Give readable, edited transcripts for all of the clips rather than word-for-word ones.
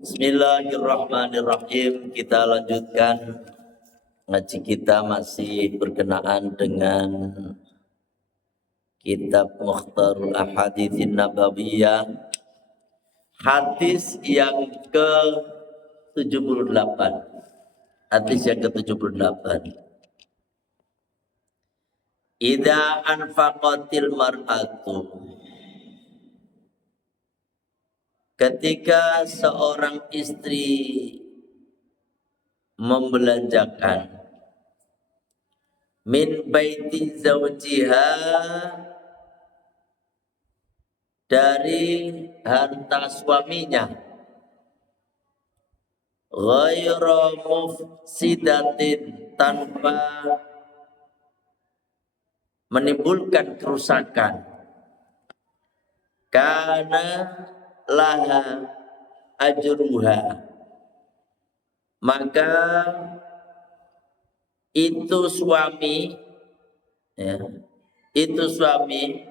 Bismillahirrahmanirrahim. Kita lanjutkan ngaji kita masih berkenaan dengan kitab Mukhtarul Ahaditsin Nabawiyah, hadis yang ke-78. Hadis yang ke-78. Idza anfaqatil mar'atu, ketika seorang istri membelanjakan min baiti zawjiha, dari harta suaminya, ghairu mufsidatin, tanpa menimbulkan kerusakan, karena laha ajruha, maka itu suami, itu suami,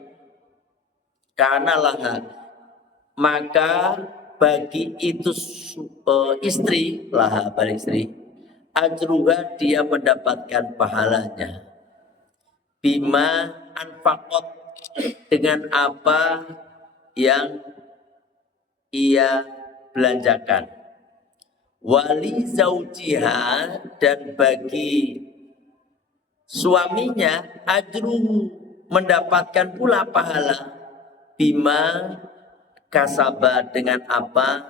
karena laha, maka bagi itu istri, laha balik istri, ajruha, dia mendapatkan pahalanya, bima anfaqot, dengan apa yang ia belanjakan, wali zaujiha, dan bagi suaminya ajru, mendapatkan pula pahala, bima kasaba, dengan apa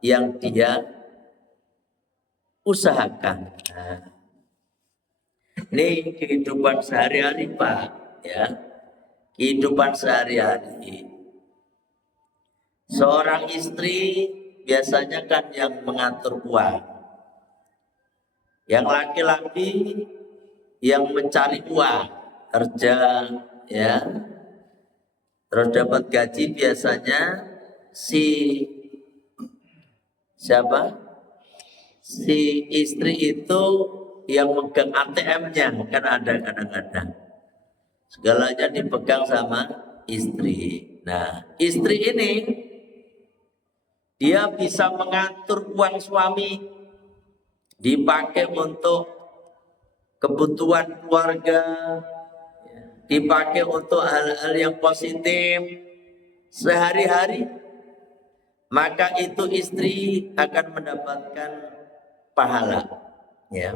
yang dia usahakan. Nah, ini kehidupan sehari-hari Pak, ya, kehidupan sehari-hari. Seorang istri biasanya kan yang mengatur uang, yang laki-laki yang mencari uang, kerja, ya, terus dapat gaji. Biasanya siapa? Si istri itu yang megang ATM-nya, kan ada kadang-kadang. Segalanya dipegang sama istri. Nah, istri ini dia bisa mengatur uang suami, dipakai untuk kebutuhan keluarga, dipakai untuk hal-hal yang positif sehari-hari, maka itu istri akan mendapatkan pahala, ya,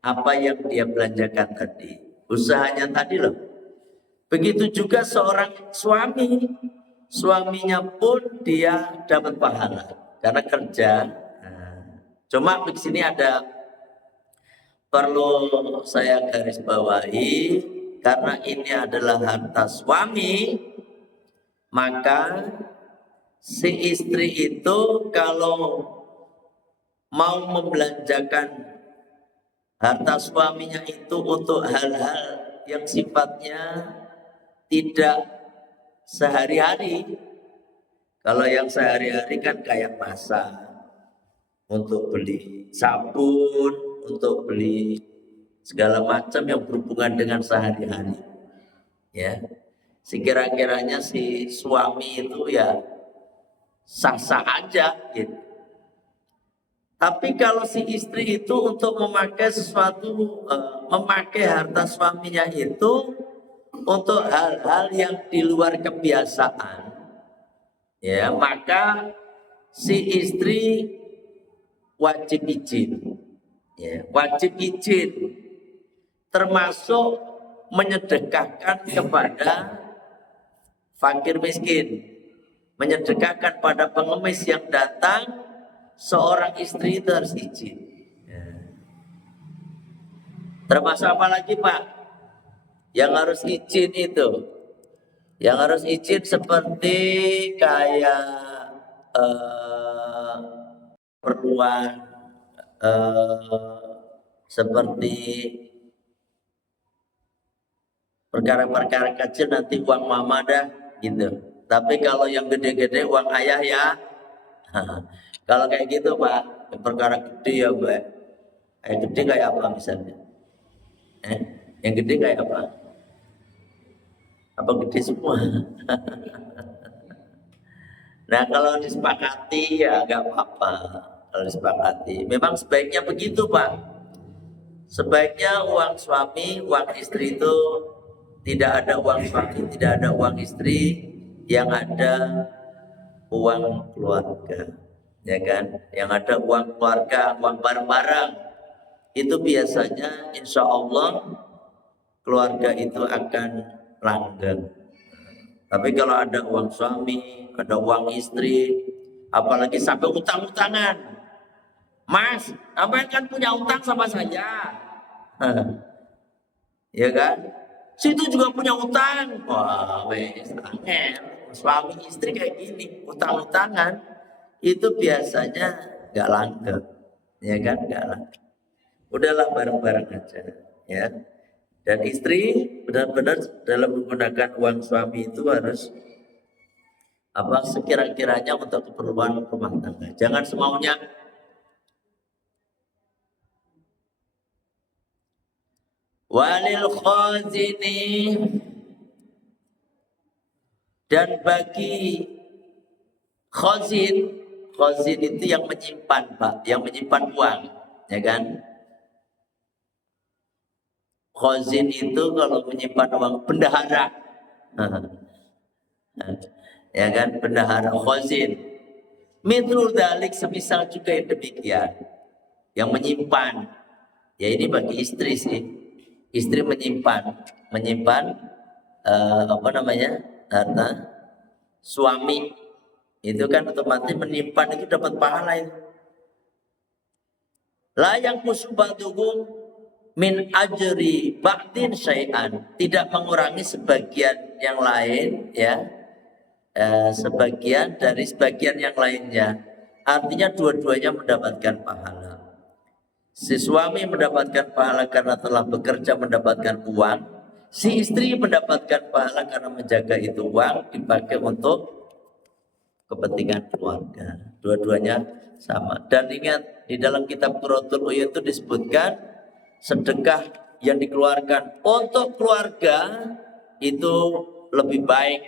apa yang dia belanjakan tadi, usahanya tadi loh. Begitu juga seorang suami, suaminya pun dia dapat pahala karena kerja. Cuma di sini ada perlu saya garis bawahi, karena ini adalah harta suami, maka si istri itu kalau mau membelanjakan harta suaminya itu untuk hal-hal yang sifatnya tidak sehari-hari. Kalau yang sehari-hari kan kayak masak, untuk beli sabun, untuk beli segala macam yang berhubungan dengan sehari-hari, ya. Sekira-kiranya si suami itu ya sah-sah aja gitu. Tapi kalau si istri itu untuk memakai sesuatu, memakai harta suaminya itu untuk hal-hal yang di luar kebiasaan, ya, maka si istri wajib izin, ya, wajib izin, termasuk menyedekahkan kepada fakir miskin, menyedekahkan pada pengemis yang datang. Seorang istri itu harus izin, ya. Termasuk apa lagi Pak yang harus izin itu? Yang harus izin seperti kayak perluan, seperti perkara-perkara kecil nanti uang mama dah gitu. Tapi kalau yang gede-gede uang ayah ya. Kalau kayak gitu Pak, perkara gede ya Pak. Yang gede kayak apa misalnya? Yang gede kayak apa? Apa gede semua? Nah kalau disepakati ya nggak apa-apa. Kalau disepakati. Memang sebaiknya begitu, Pak. Sebaiknya uang suami, uang istri itu tidak ada uang suami, tidak ada uang istri, yang ada uang keluarga, ya kan? Yang ada uang keluarga, uang bareng-bareng. Itu biasanya insya Allah keluarga itu akan langgeng. Tapi kalau ada uang suami, ada uang istri, apalagi sampai utang-utangan, Mas, sampai kan punya utang sama saya, ya kan? Situ juga punya utang. Wah, wes, angel. Suami istri kayak gini, utang-utangan, itu biasanya nggak langgeng, ya kan? Nggak langgeng. Udahlah bareng-bareng aja, ya. Dan istri benar-benar dalam menggunakan uang suami itu harus apa sekira-kiranya untuk keperluan rumah tangga. Jangan semaunya. Walil khazini, dan bagi khazin, khazin itu yang menyimpan, Pak, yang menyimpan uang, ya kan? Khazin itu kalau menyimpan uang, bendahara. Ya kan, bendahara khazin. Mithlul dalik, semisal juga yang demikian, yang menyimpan. Ya ini bagi istri sih. Istri menyimpan apa namanya, harta suami. Itu kan otomatis menyimpan itu dapat pahala itu. La yang kusubaduhum min ajri ba'din syai'an, tidak mengurangi sebagian yang lain, ya, sebagian dari sebagian yang lainnya. Artinya dua-duanya mendapatkan pahala. Si suami mendapatkan pahala karena telah bekerja mendapatkan uang. Si istri mendapatkan pahala karena menjaga itu uang dipakai untuk kepentingan keluarga. Dua-duanya sama. Dan ingat, di dalam kitab Qurratul Uyun itu disebutkan sedekah yang dikeluarkan untuk keluarga itu lebih baik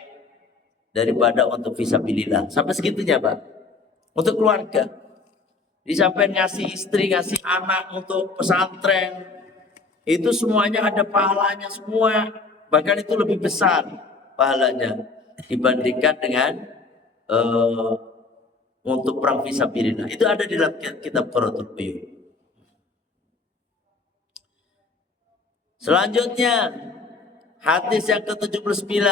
daripada untuk fisabilillah. Sampai segitunya, Pak. Untuk keluarga. Disampaikan ngasih istri, ngasih anak untuk pesantren, itu semuanya ada pahalanya semua. Bahkan itu lebih besar pahalanya dibandingkan dengan untuk perang fisabilillah. Itu ada di dalam kitab Qurratul Uyun. Selanjutnya hadis yang ke-79.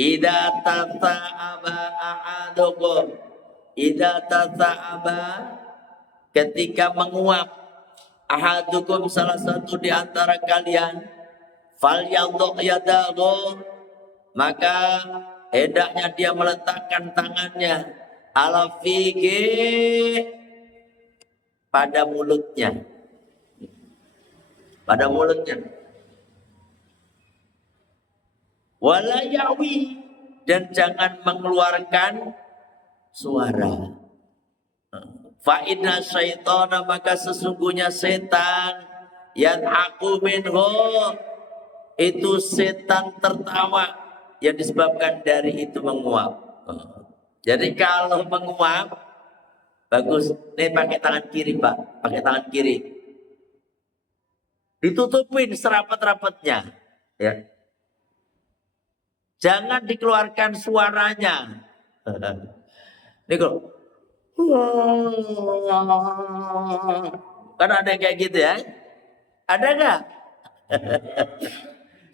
Idza tata'aba ahadukum, idza tata'aba, ketika menguap, ahadukum, salah satu di antara kalian, falyadhu yadahu, maka hendaknya dia meletakkan tangannya ala fihi, pada mulutnya, pada mulutnya. Wala yawi, dan jangan mengeluarkan suara. Fa inna syaitana, maka sesungguhnya setan, yanhaku minhu, itu setan tertawa yang disebabkan dari itu menguap. Jadi kalau menguap bagus, nih pakai tangan kiri, Pak, pakai tangan kiri, ditutupin serapat-rapatnya, ya. Jangan dikeluarkan suaranya. Nih kok. Kan ada yang kayak gitu ya? Ada nggak?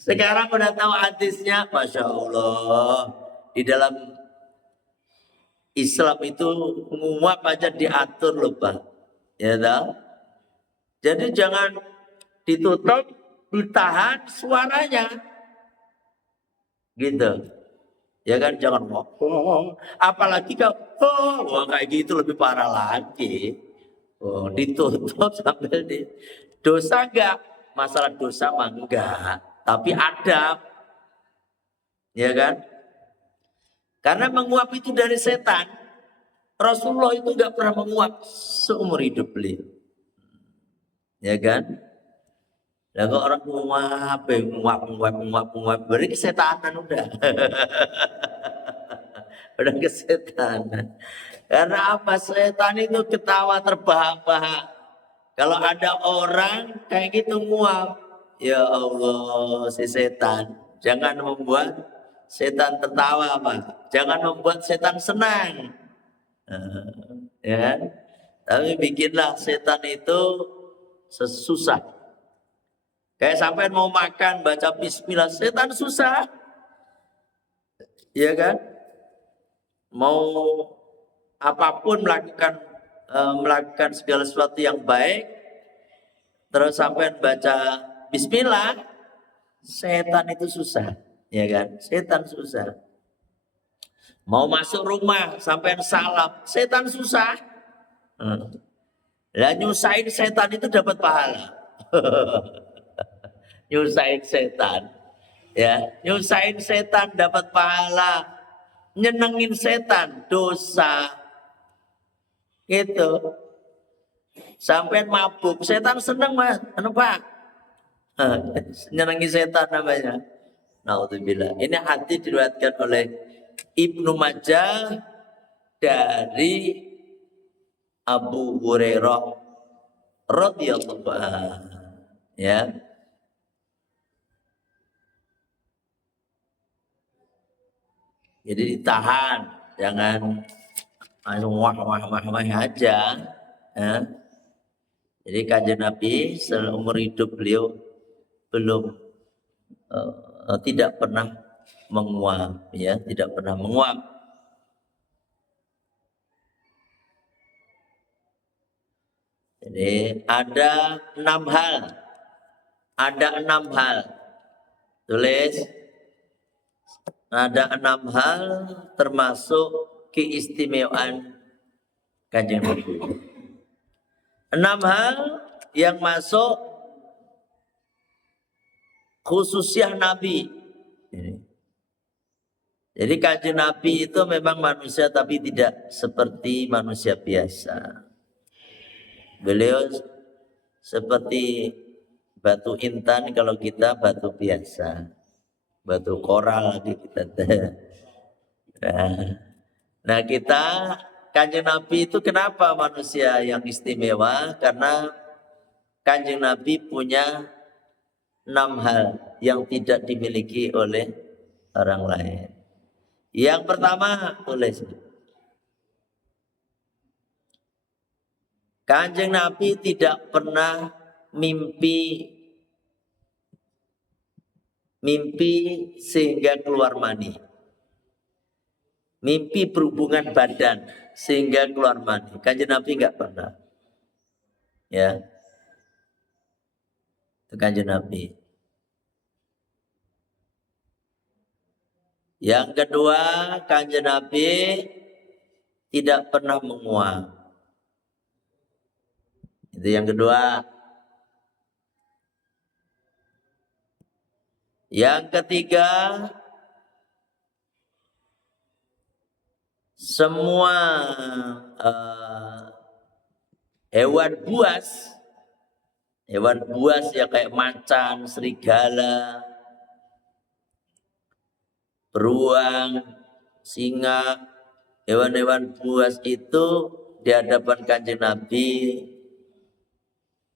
Sekarang udah tahu hadisnya, Masya Allah. Di dalam Islam itu menguap aja diatur loh, Pak. Ya tahu? Jadi jangan ditutup, ditahan suaranya. Gitu. Ya kan, jangan ngomong. Apalagi kalau wah, kayak gitu lebih parah lagi. Oh, ditutup sambil di dosa enggak? Masalah dosa mah enggak, tapi adab. Ya kan? Karena menguap itu dari setan. Rasulullah itu enggak pernah menguap seumur hidup beliau. Ya kan? Lah kok orang nguap, berarti kesetanan udah. Udah kesetanan. Karena apa? Setan itu ketawa terbahak-bahak. Kalau ada orang kayak gitu nguap, ya Allah si setan. Jangan membuat setan tertawa, Pak. Jangan membuat setan senang. Ya kan? Tapi bikinlah setan itu sesusah. Kayak sampai mau makan baca bismillah, setan susah. Ya kan? Mau apapun melakukan segala sesuatu yang baik, terus sampai baca bismillah, setan itu susah, ya kan? Setan susah. Mau masuk rumah sampai salam, setan susah. Lah nyusahin setan itu dapat pahala. Nyusahin setan, ya, nyusahin setan dapat pahala. Nyenengin setan dosa. Gitu. Sampai mabuk, setan seneng Mas. Anu Pak. Nyenengi setan namanya. Naudzubillah. Ini hadis diriwayatkan oleh Ibnu Majah dari Abu Hurairah radhiyallahu anhu. Ya. Jadi ditahan, jangan wah aja. Ya. Jadi kanjeng Nabi seumur hidup beliau belum tidak pernah menguap, ya, tidak pernah menguap. Jadi ada 6 hal, tulis, ada 6 hal termasuk keistimewaan kanjeng Nabi. 6 hal yang masuk khususnya Nabi. Jadi kanjeng Nabi itu memang manusia tapi tidak seperti manusia biasa. Beliau seperti batu intan, kalau kita batu biasa, batu koral lagi kita. Nah kita kanjeng Nabi itu kenapa manusia yang istimewa? Karena kanjeng Nabi punya 6 hal yang tidak dimiliki oleh orang lain. Yang pertama, tulis. Kanjeng Nabi tidak pernah mimpi sehingga keluar mani. Mimpi berhubungan badan sehingga keluar mani. Kanjeng Nabi enggak pernah. Ya. Itu kanjeng Nabi. Yang kedua, kanjeng Nabi tidak pernah menguap. Itu yang kedua. Yang ketiga, semua hewan buas ya kayak macan, serigala, beruang, singa, hewan-hewan buas itu di hadapan kanjeng Nabi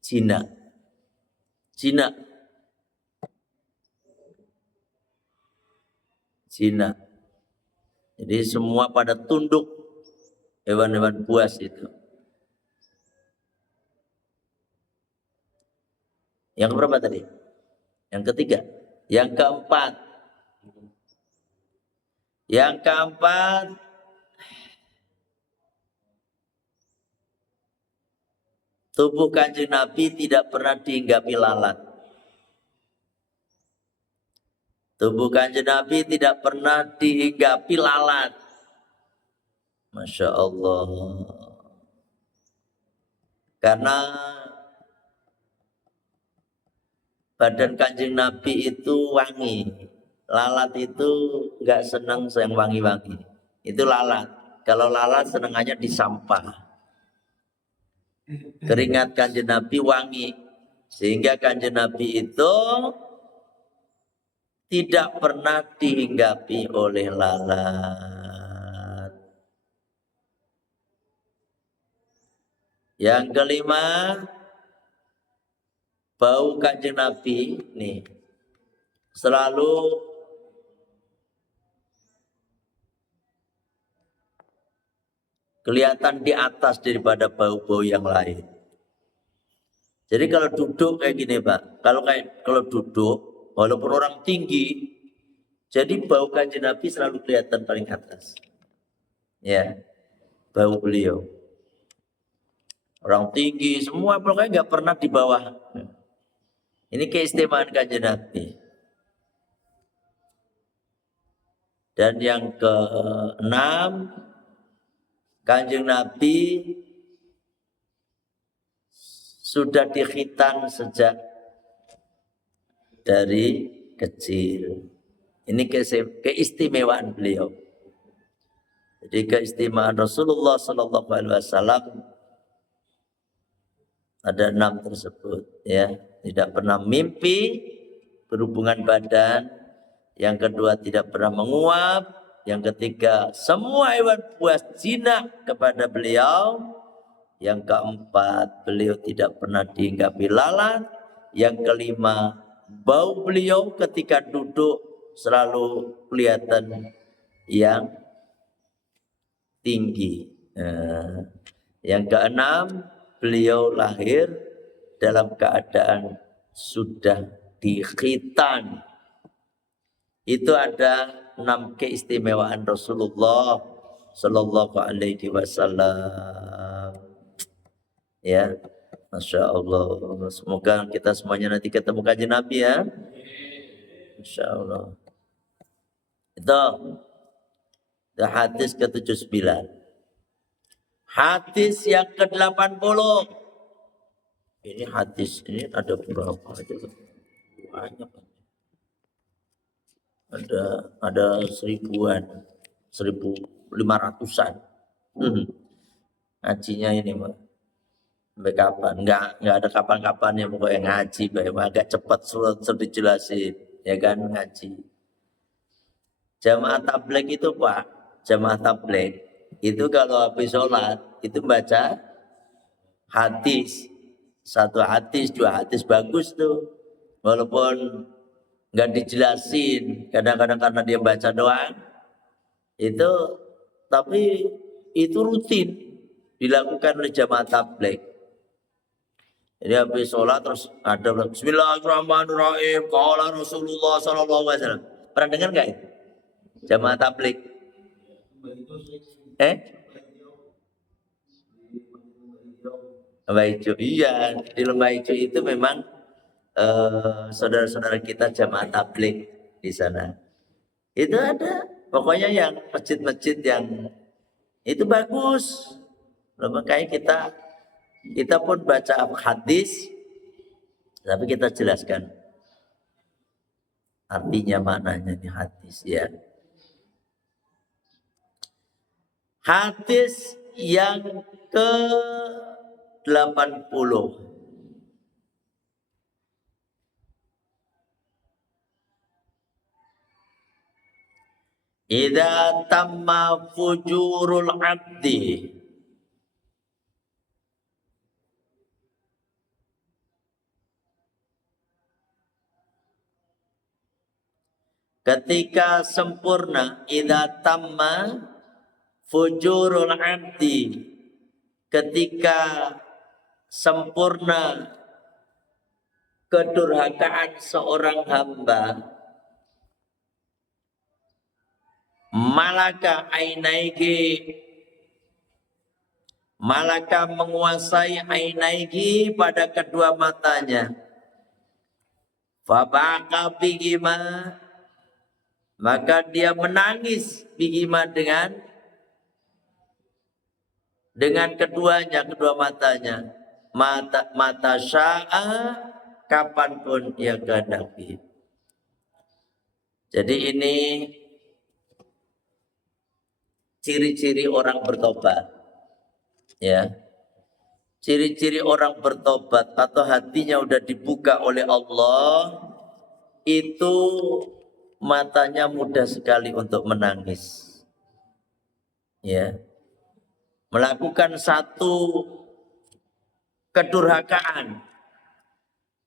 jinak. Jadi semua pada tunduk, hewan-hewan buas itu. Yang berapa tadi? Yang ketiga. Yang keempat, tubuh kanjeng Nabi tidak pernah dihinggapi lalat. Tubuh kanjeng Nabi tidak pernah dihinggapi lalat. Masya Allah. Karena badan kanjeng Nabi itu wangi. Lalat itu enggak senang yang wangi-wangi. Itu lalat. Kalau lalat senangannya di sampah. Keringat kanjeng Nabi wangi. Sehingga kanjeng Nabi itu tidak pernah dihinggapi oleh lalat. Yang kelima, bau Kanjeng Nabi nih selalu kelihatan di atas daripada bau-bau yang lain. Jadi kalau duduk kayak gini Pak, kalau duduk walaupun orang tinggi, jadi bau Kanjeng Nabi selalu kelihatan paling atas. Ya, bau beliau. Orang tinggi semua pokoknya nggak pernah di bawah. Ini keistimewaan Kanjeng Nabi. Dan yang keenam, Kanjeng Nabi sudah dikhitan sejak dari kecil. Ini keistimewaan beliau. Jadi keistimewaan Rasulullah Sallallahu Alaihi Wasallam ada 6 tersebut, ya. Tidak pernah mimpi berhubungan badan. Yang kedua tidak pernah menguap. Yang ketiga semua hewan buas jinak kepada beliau. Yang keempat beliau tidak pernah dihinggapi lalat. Yang kelima bau beliau ketika duduk selalu kelihatan yang tinggi. Yang keenam beliau lahir dalam keadaan sudah dikhitan. Itu ada 6 keistimewaan Rasulullah Sallallahu Alaihi Wasallam. Ya, Masya Allah. Semoga kita semuanya nanti ketemu Kanjeng Nabi ya. Masya Allah. Itu hadis ke-79. Hadis yang ke-80. Ini hadis ini ada berapa aja? Banyak. Ada 1000-an, 1500-an. Ngajinya ini Mbak. Sampai kapan? Enggak ada kapan-kapannya pokoknya ngaji, Mbak. Agak cepat surat dijelasin, ya kan ngaji. Jamaah tabligh itu Pak, jamaah tabligh itu kalau habis sholat itu baca hadis, 1 hadis, 2 hadis bagus tuh, walaupun nggak dijelasin, kadang-kadang karena dia baca doang itu, tapi itu rutin dilakukan oleh jamaah tabligh. Jadi habis sholat terus ada Bismillahirrahmanirrahim, qala Rasulullah sallallahu alaihi wasallam. Pernah dengar nggak itu? Jamaah tabligh. Lembah Hijau. Iya, di Lembah Hijau itu memang saudara-saudara kita jamaah tabligh di sana. Itu ada, pokoknya yang masjid-masjid yang itu bagus. Makanya kita pun baca hadis, tapi kita jelaskan artinya, maknanya di hadis ya. Hadis yang ke-80. Idza tamma fujurul abdi ketika sempurna, idza tamma fujurul abdi ketika sempurna kedurhakaan seorang hamba, malaka ainaiki, malaka menguasai ainaiki pada kedua matanya, fabaka bihima, maka dia menangis bihima dengan keduanya, kedua matanya, mata sya'a, kapanpun ia kehendaki. Jadi ini ciri-ciri orang bertobat, ya. Ciri-ciri orang bertobat atau hatinya udah dibuka oleh Allah, itu matanya mudah sekali untuk menangis, ya. Melakukan satu kedurhakaan.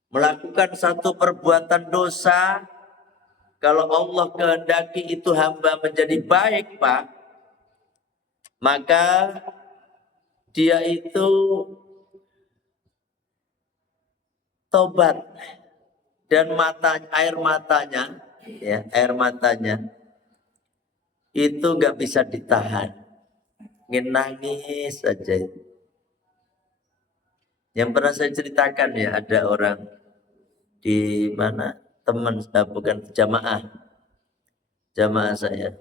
Melakukan satu perbuatan dosa, kalau Allah kehendaki itu hamba menjadi baik, Pak, maka dia itu tobat dan air matanya itu nggak bisa ditahan, ingin nangis saja. Yang pernah saya ceritakan ya, ada orang di mana teman, bukan jamaah saya.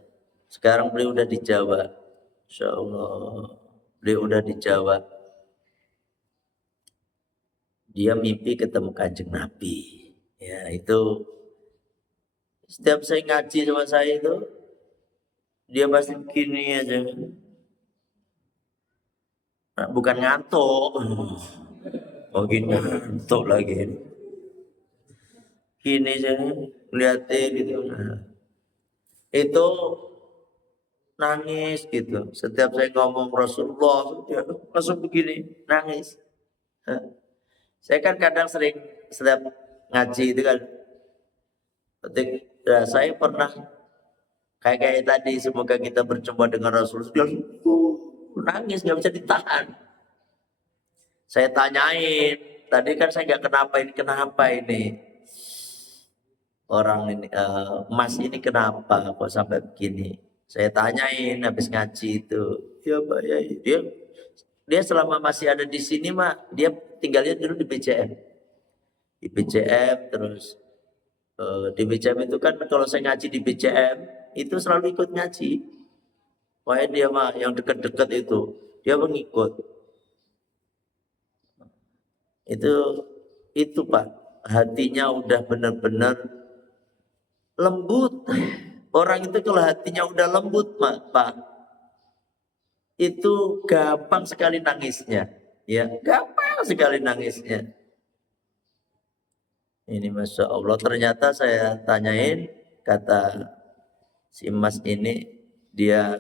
Sekarang beliau udah di Jawa, Insya Allah beliau udah di Jawa. Dia mimpi ketemu Kanjeng Nabi. Ya itu setiap saya ngaji sama saya itu, dia pasti begini aja. Nah, bukan ngantuk. Oh gini ngantuk lagi. Gini aja, liatin gitu. Nah, itu nangis gitu. Setiap saya ngomong Rasulullah, dia langsung begini, nangis. Saya kan kadang sering setiap ngaji itu kan, saya pernah kayak tadi, semoga kita berjumpa dengan Rasulullah. Nangis nggak bisa ditahan. Saya tanyain, tadi kan saya nggak kenapa ini orang ini, Mas ini kenapa kok sampai begini? Saya tanyain habis ngaji itu, ya Pak ya, dia selama masih ada di sini Mak, dia tinggalnya dulu di BCM. Di BCM terus di BCM itu kan kalau saya ngaji di BCM itu selalu ikut ngaji. Wah dia mah yang dekat-dekat itu dia mengikut. Itu Pak, hatinya udah benar-benar lembut. Orang itu kalau hatinya udah lembut Pak, itu gampang sekali nangisnya. Ya, gampang sekali nangisnya. Ini Masya Allah, ternyata saya tanyain, kata si Mas ini, dia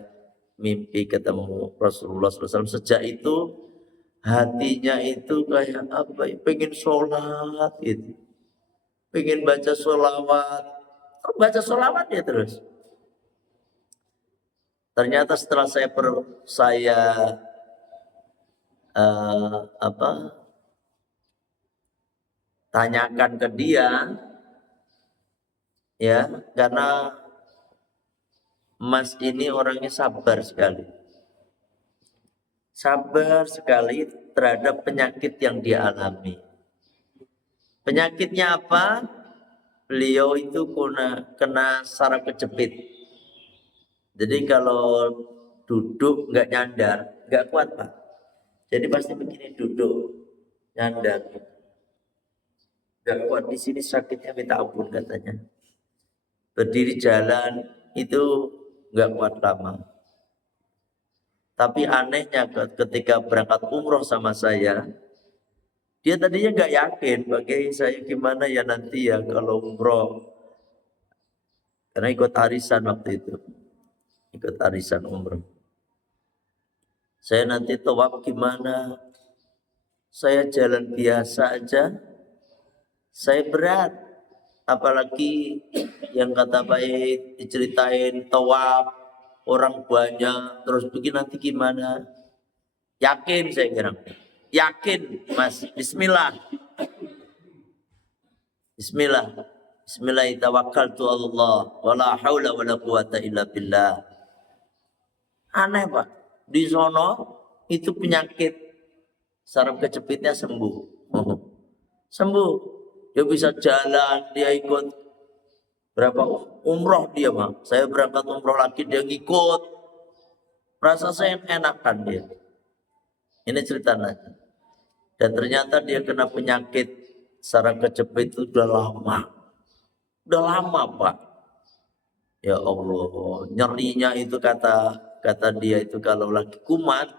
mimpi ketemu Rasulullah SAW. Sejak itu hatinya itu kayak apa ya, pengen sholat gitu, pengen baca sholawat, ya terus. Ternyata setelah saya tanyakan ke dia, ya, karena Mas ini orangnya sabar sekali terhadap penyakit yang dia alami. Penyakitnya apa? Beliau itu kena saraf kejepit. Jadi kalau duduk nggak nyandar, nggak kuat Pak. Jadi pasti begini, duduk nyandar, nggak kuat. Di sini sakitnya minta ampun katanya. Berdiri jalan itu nggak kuat lama. Tapi anehnya ketika berangkat umroh sama saya, dia tadinya nggak yakin, bagi saya gimana ya nanti ya kalau umroh. Karena ikut arisan waktu itu, ikut arisan umroh. Saya nanti tawaf gimana? Saya jalan biasa aja, saya berat. Apalagi yang kata baik diceritain tawaf, orang banyak, terus begini nanti gimana? Yakin saya kira. Yakin Mas, bismillah. Bismillahirrahmanirrahim. Allah, wala haula wala quwata illa billah. Aneh Pak, di sono itu penyakit saraf kejepitnya sembuh. Sembuh. Dia bisa jalan, dia ikut berapa umroh dia Pak. Saya berangkat umroh lagi, dia ngikut. Rasa saya enakan dia. Ini cerita lagi. Dan ternyata dia kena penyakit saraf kejepit itu udah lama. Udah lama Pak. Ya Allah, nyerinya itu kata dia itu kalau lagi kumat,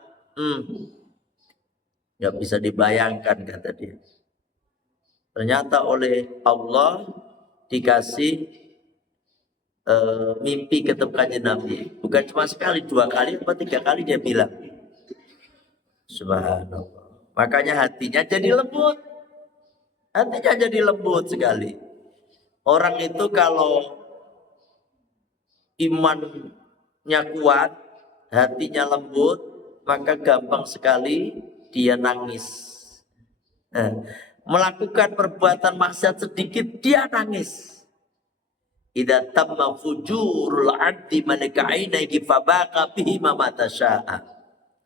nggak bisa dibayangkan kata dia. Ternyata oleh Allah dikasih mimpi ketemu Kanjeng Nabi. Bukan cuma sekali, 2 kali, 3 kali dia bilang. Subhanallah. Makanya hatinya jadi lembut. Hatinya jadi lembut sekali. Orang itu kalau imannya kuat, hatinya lembut, maka gampang sekali dia nangis. Melakukan perbuatan maksiat sedikit dia nangis. Idza tamma fujurul 'abdi malaka 'ainaihi fabaka bihi ma matasya'a.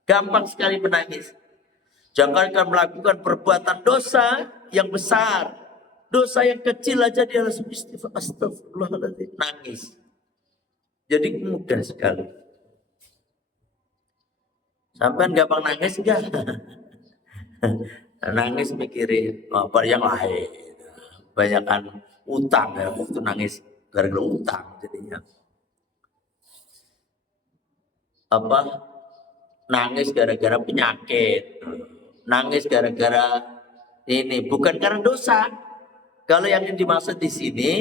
Gampang sekali menangis. Jangankan melakukan perbuatan dosa yang besar, dosa yang kecil aja dia langsung istighfar, astagfirullahaladzim, nangis. Jadi mudah sekali. Sampai gampang nangis enggak? Nangis mikirin apa yang lain. Banyakan utang ya, itu nangis gara-gara utang jadinya. Apa? Nangis gara-gara penyakit. Nangis gara-gara ini bukan karena dosa. Kalau yang dimaksud di sini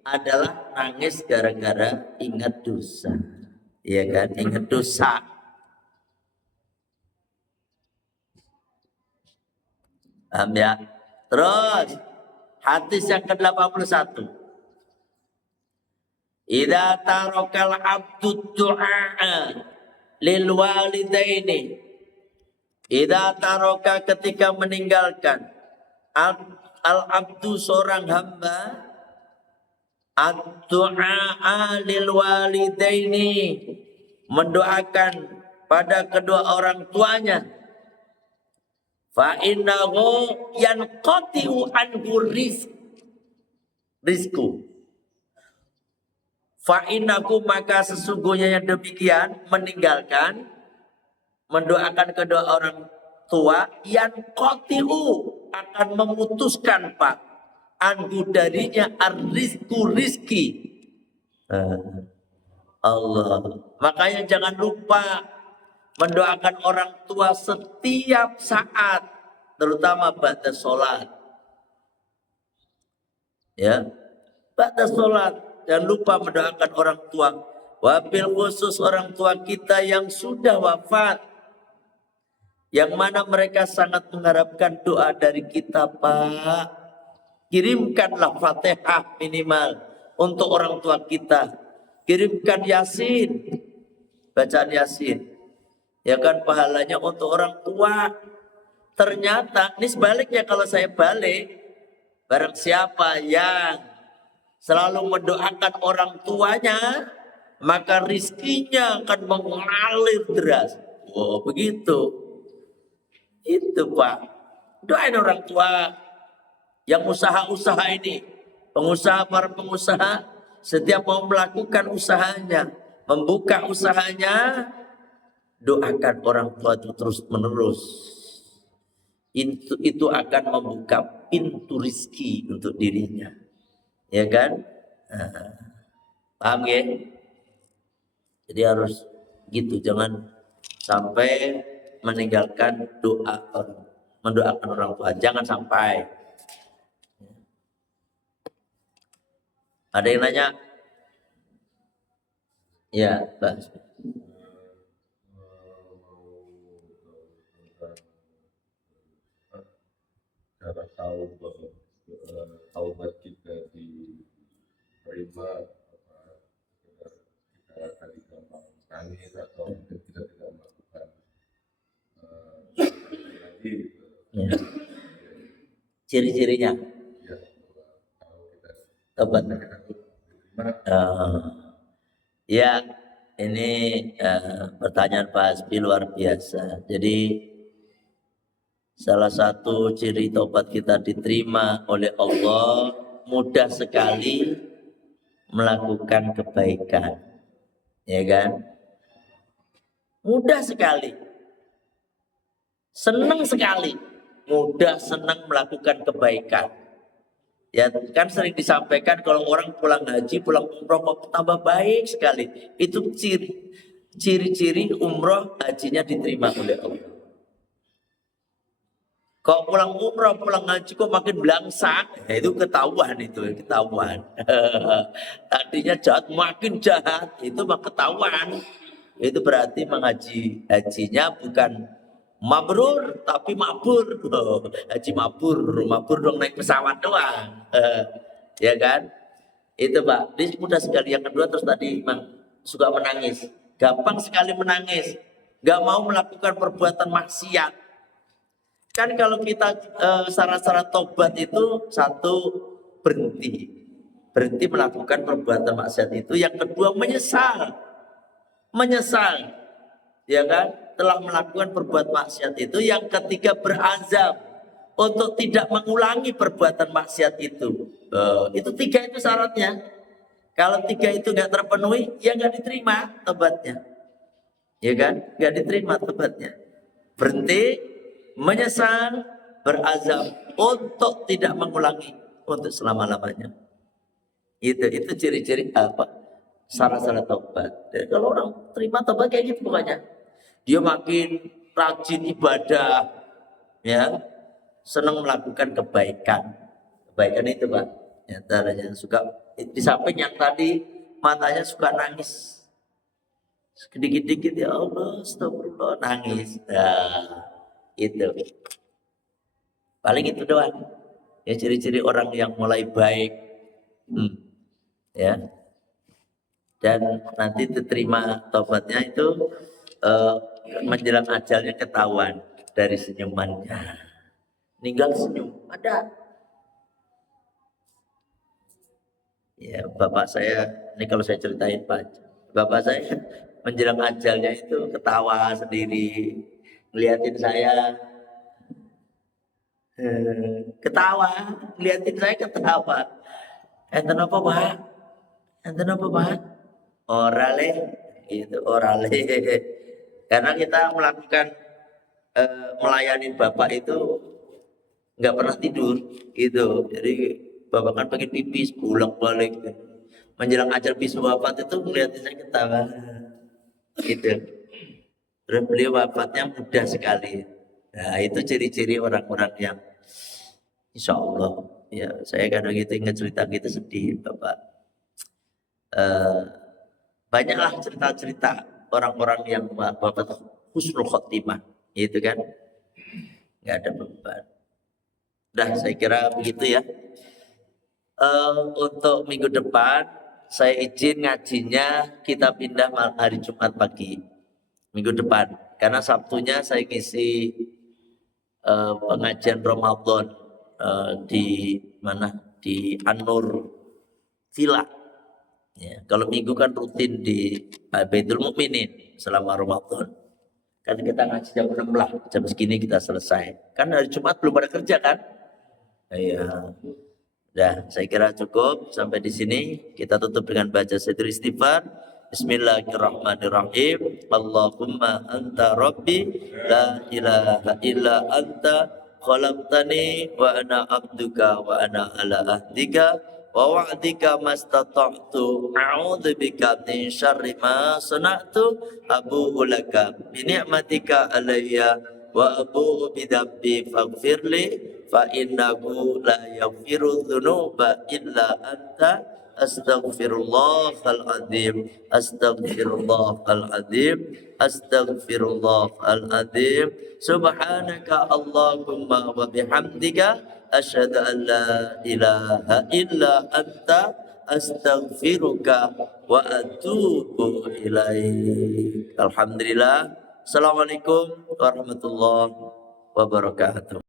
adalah nangis gara-gara ingat dosa. Iya kan? Ingat dosa. Paham ya? Terus hadis yang ke-81. Idza tarakal abdu du'a lil walidaini. Idza taraka ketika meninggalkan al abdu seorang hamba ad-du'a lil walidaini, mendoakan pada kedua orang tuanya, fa innahu yanqati'u anhu rizku. Fa innahu, maka sesungguhnya yang demikian meninggalkan mendoakan kedua orang tua, yanqati'u akan memutuskan Pak anhu darinya rizki. Allah. Makanya jangan lupa mendoakan orang tua setiap saat, terutama ba'da sholat. Ya, ba'da sholat jangan lupa mendoakan orang tua. Wabil khusus orang tua kita yang sudah wafat, yang mana mereka sangat mengharapkan doa dari kita Pak. Kirimkanlah Fatihah minimal untuk orang tua kita. Kirimkan Yasin, bacaan Yasin. Ya kan, pahalanya untuk orang tua. Ternyata ini sebaliknya, kalau saya balik, barang siapa yang selalu mendoakan orang tuanya, maka rizkinya akan mengalir deras. Oh begitu. Itu Pak. Doain orang tua. Yang usaha-usaha ini, para pengusaha, setiap mau melakukan usahanya, membuka usahanya, doakan orang tua itu terus menerus. Itu akan membuka pintu rizki untuk dirinya. Ya kan? Paham ya? Jadi harus gitu, jangan sampai meninggalkan mendoakan orang tua. Jangan sampai. Ada yang nanya? Ya, Pak. Cara tahu bahwa taubat kita diterima, kita tadi gampang nangis atau mungkin kita tidak melakukan lagi. Ya. Ciri-cirinya? Ya, kalau kita Taubat. Ya, ini pertanyaan Pak Hasbi luar biasa. Jadi salah satu ciri taubat kita diterima oleh Allah, mudah sekali melakukan kebaikan. Ya kan? Mudah sekali. Senang sekali. Mudah senang melakukan kebaikan. Ya kan sering disampaikan kalau orang pulang haji, pulang umroh tambah baik sekali. Itu ciri-ciri umroh hajinya diterima oleh Allah. Kalau pulang umroh, pulang haji kok makin belangsak, ya itu ketahuan Tadinya jahat makin jahat, itu mah ketahuan. Itu berarti hajinya bukan Mabrur tapi mabur. Oh, haji mabur dong naik pesawat doang. Ya kan? Itu Pak, ini mudah sekali. Yang kedua terus tadi memang suka menangis. Gampang sekali menangis. Gak mau melakukan perbuatan maksiat. Kan kalau kita syarat-syarat tobat itu satu, berhenti. Berhenti melakukan perbuatan maksiat itu. Yang kedua menyesal. Menyesal. Ya kan, telah melakukan perbuatan maksiat itu. Yang ketiga berazam untuk tidak mengulangi perbuatan maksiat itu. Itu tiga itu syaratnya. Kalau tiga itu nggak terpenuhi, ya nggak diterima tobatnya. Ya kan, nggak diterima tobatnya. Berhenti, menyesal, berazam untuk tidak mengulangi untuk selama-lamanya. Itu ciri-ciri apa? Syarat-syarat tobat. Jadi kalau orang terima tobat kayak gitu pokoknya. Dia makin rajin ibadah, ya, senang melakukan kebaikan. Kebaikan itu Pak, ya, antaranya suka di samping yang tadi matanya suka nangis. Sedikit-dikit ya Allah, astagfirullah, nangis. Nah, itu. Paling itu doang. Ya ciri-ciri orang yang mulai baik. Ya. Dan nanti diterima tobatnya itu menjelang ajalnya ketahuan dari senyumannya. Ninggal senyum, ada. Ya, bapak saya, ini kalau saya ceritain Pak, bapak saya menjelang ajalnya itu ketawa sendiri, ngeliatin saya, ketawa, ngeliatin saya ketawa. Enten apa Pak? Enten apa Pak? Orale, itu orale. Karena kita melakukan melayani bapak itu nggak pernah tidur, gitu. Jadi bapak kan pengen pipis, bolak-balik. Menjelang ajal bisu wafat itu ngeliatin saya ketawa, gitu. Terus beliau wafatnya mudah sekali. Nah itu ciri-ciri orang-orang yang insya Allah, ya saya kadang gitu ingat cerita gitu sedih bapak. Banyaklah cerita-cerita orang-orang yang bapak husnul khotimah, itu kan nggak ada beban. Dah saya kira begitu ya. Untuk minggu depan saya izin ngajinya kita pindah hari Jumat pagi minggu depan, karena Sabtunya saya ngisi pengajian Ramadan di mana, di An-Nur Villa. Ya, kalau minggu kan rutin di Baitul Mukminin selama Ramadan. Kan kita ngaji jam 6 lah, jam segini kita selesai. Kan hari Jumat belum pada kerja kan? Iya. Nah, saya kira cukup sampai di sini. Kita tutup dengan baca satu istighfar. Bismillahirrahmanirrahim. Allahumma anta rabbi la ilaha illa anta khalaqtani wa ana abduka wa ana ala ahdika wa wa'dika mastata'tu a'udzu bika min syarri ma sana'tu abu'u laka bi ni'matika alayya wa abu'u bi dzambi faghfirli fa innahu la yaghfiru dzunuba illa anta astaghfirullahal azim astaghfirullahal azim astaghfirullahal azim subhanaka allahumma wa bihamdika asyhadu an la ilaha illa anta astaghfiruka wa atubu ilaik. Alhamdulillah. Assalamualaikum warahmatullahi wabarakatuh.